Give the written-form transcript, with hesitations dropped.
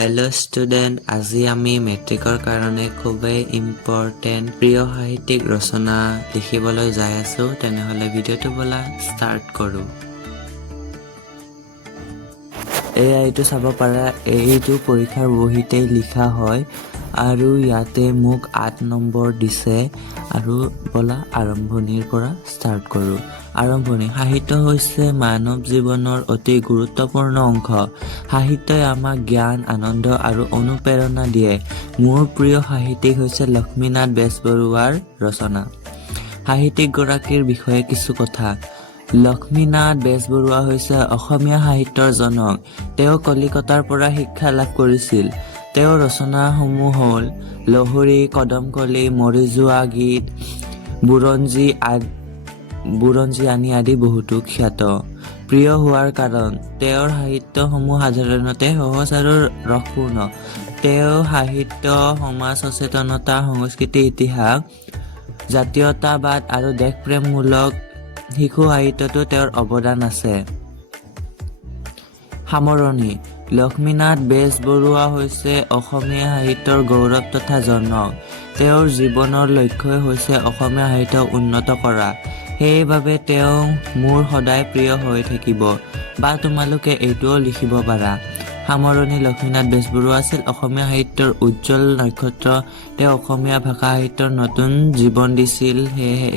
Hello' student, আজি আমি মেট্ৰিকৰ কাৰণে খুবেই ইম্পৰ্টেণ্ট প্ৰিয় সাহিত্যিক ৰচনা লিখিবলৈ যাই আছোঁ। তেনেহ'লে ভিডিঅ'টো ব'লা ষ্টাৰ্ট কৰোঁ। এইটো চাব পাৰা, এইটো পৰীক্ষাৰ বহীতেই লিখা হয় আৰু ইয়াতে মোক 8 নম্বৰ দিছে। আৰু ব'লা আৰম্ভণিৰ পৰা ষ্টাৰ্ট কৰোঁ। আৰম্ভণি। সাহিত্য হৈছে মানৱ জীৱনৰ অতি গুৰুত্বপূৰ্ণ অংশ। সাহিত্যই আমাক জ্ঞান, আনন্দ আৰু অনুপ্ৰেৰণা দিয়ে। মোৰ প্ৰিয় সাহিত্যিক হৈছে লক্ষ্মীনাথ বেজবৰুৱাৰ ৰচনা। সাহিত্যিকগৰাকীৰ বিষয়ে কিছু কথা। লক্ষ্মীনাথ বেজবৰুৱা হৈছে অসমীয়া সাহিত্যৰ জনক। তেওঁ কলিকতাৰ পৰা শিক্ষা লাভ কৰিছিল। তেওঁৰ ৰচনাসমূহ হ'ল লহৰী, কদমকলি, মৰি যোৱা গীত, বুৰঞ্জী আদি বহুতো খ্যাত। প্ৰিয় হোৱাৰ কাৰণ, তেওঁৰ সাহিত্যসমূহ সাধাৰণতে সহজ আৰু ৰসপূৰ্ণ। তেওঁ সাহিত্য, সমাজ সচেতনতা, সংস্কৃতি, ইতিহাস, জাতীয়তাবাদ আৰু দেশপ্ৰেমমূলক শিশু সাহিত্যতো তেওঁৰ অৱদান আছে। সামৰণি। লক্ষ্মীনাথ বেজবৰুৱা হৈছে অসমীয়া সাহিত্যৰ গৌৰৱ তথা জনক। তেওঁৰ জীৱনৰ লক্ষ্যই হৈছে অসমীয়া সাহিত্যক উন্নত কৰা। সেইবাবে তেওঁ মোৰ সদায় প্ৰিয় হৈ থাকিব। বা তোমালোকে এইটোও লিখিব পাৰা। সামৰণি। লক্ষ্মীনাথ বেজবৰুৱা আছিল অসমীয়া সাহিত্যৰ উজ্জ্বল নক্ষত্ৰ। তেওঁ অসমীয়া ভাষা সাহিত্যৰ নতুন জীৱন দিছিল। সেয়েহে